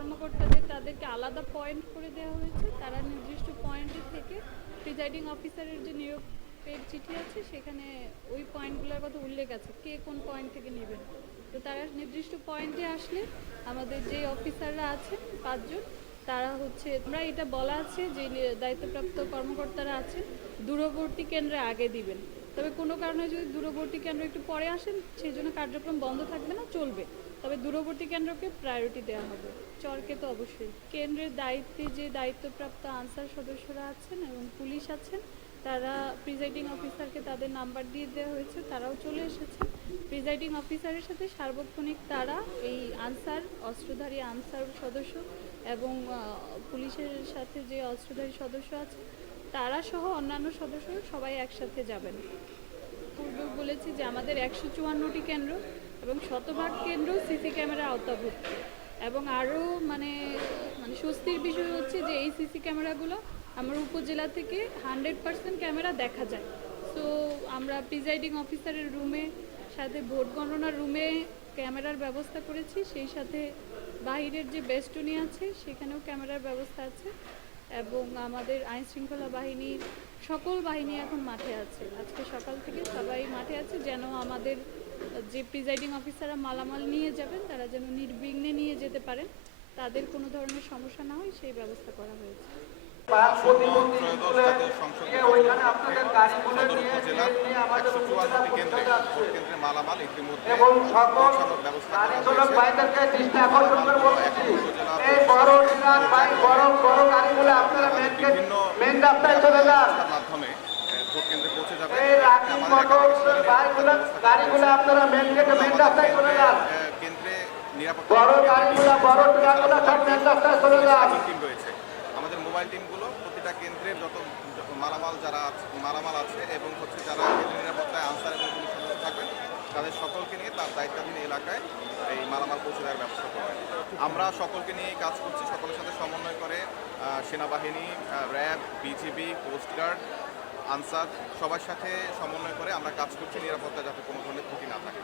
কর্মকর্তাদের তাদেরকে আলাদা পয়েন্ট করে দেওয়া হয়েছে। তারা নির্দিষ্ট পয়েন্টে থেকে প্রিজাইডিং অফিসারের যে নিয়োগের চিঠি আছে সেখানে ওই পয়েন্টগুলোর কথা উল্লেখ আছে কে কোন পয়েন্ট থেকে নেবেন। তো তারা নির্দিষ্ট পয়েন্টে আসলে আমাদের যে অফিসাররা আছেন 5 জন, তারা হচ্ছে আমরা এটা বলা আছে যে দায়িত্বপ্রাপ্ত কর্মকর্তারা আছেন দূরবর্তী কেন্দ্রে আগে দিবেন। তবে কোনো কারণে যদি দূরবর্তী কেন্দ্র একটু পরে আসেন সেই জন্য কার্যক্রম বন্ধ থাকবে না, চলবে। তবে দূরবর্তী কেন্দ্রকে প্রায়োরিটি দেওয়া হবে। চরকে তো অবশ্যই কেন্দ্রের দায়িত্বে যে দায়িত্বপ্রাপ্ত আনসার সদস্যরা আছেন এবং পুলিশ আছেন, তারা প্রিজাইডিং অফিসারকে তাদের নাম্বার দিয়ে দেওয়া হয়েছে, তারাও চলে এসেছে। প্রিজাইডিং অফিসারের সাথে সার্বক্ষণিক তারা এই আনসার অস্ত্রধারী আনসার সদস্য এবং পুলিশের সাথে যে অস্ত্রধারী সদস্য আছে তারা সহ অন্যান্য সদস্য সবাই একসাথে যাবেন। পূর্বে বলেছি যে আমাদের 154টি কেন্দ্র এবং শতভাগ কেন্দ্র সিসি ক্যামেরা আওতাভুক্ত এবং আরও মানে স্বস্তির বিষয় হচ্ছে যে এই সিসি ক্যামেরাগুলো আমার উপজেলা থেকে 100% ক্যামেরা দেখা যায়। সো আমরা প্রিজাইডিং অফিসারের রুমে সাথে ভোট গণনার রুমে ক্যামেরার ব্যবস্থা করেছি, সেই সাথে বাহিরের যে বেস্টনি আছে সেখানেও ক্যামেরার ব্যবস্থা আছে এবং আমাদের আইন শৃঙ্খলা বাহিনীর সকল বাহিনী এখন মাঠে আছে। আজকে সকাল থেকে সবাই মাঠে আছে যেন আমাদের যে প্রিজাইডিং অফিসাররা মালামাল নিয়ে যাবেন তারা যেন নির্বিঘ্নে নিয়ে যেতে পারেন, তাদের কোনো ধরনের সমস্যা না হয় সেই ব্যবস্থা করা হয়েছে। ভোট কেন্দ্রে পৌঁছে যাবে। কেন্দ্রে নিরাপত্তা টিম রয়েছে। আমাদের মোবাইল টিমগুলো প্রতিটা কেন্দ্রের যত মালামাল আছে এবং হচ্ছে যারা কেন্দ্রের নিরাপত্তায় আনসার এবং পুলিশ সদস্য থাকবেন তাদের সকলকে নিয়ে তার দায়িত্বাধীন এলাকায় এই মালামাল পৌঁছে দেওয়ার ব্যবস্থা করা হয়। আমরা সকলকে নিয়ে কাজ করছি, সকলের সাথে সমন্বয় করে সেনাবাহিনী, র্যাব, বিজিবি, কোস্টগার্ড, আনসার সবার সাথে সমন্বয় করে আমরা কাজ করছি নিরাপত্তা যাতে কোনো ধরনের ক্ষতি না থাকে।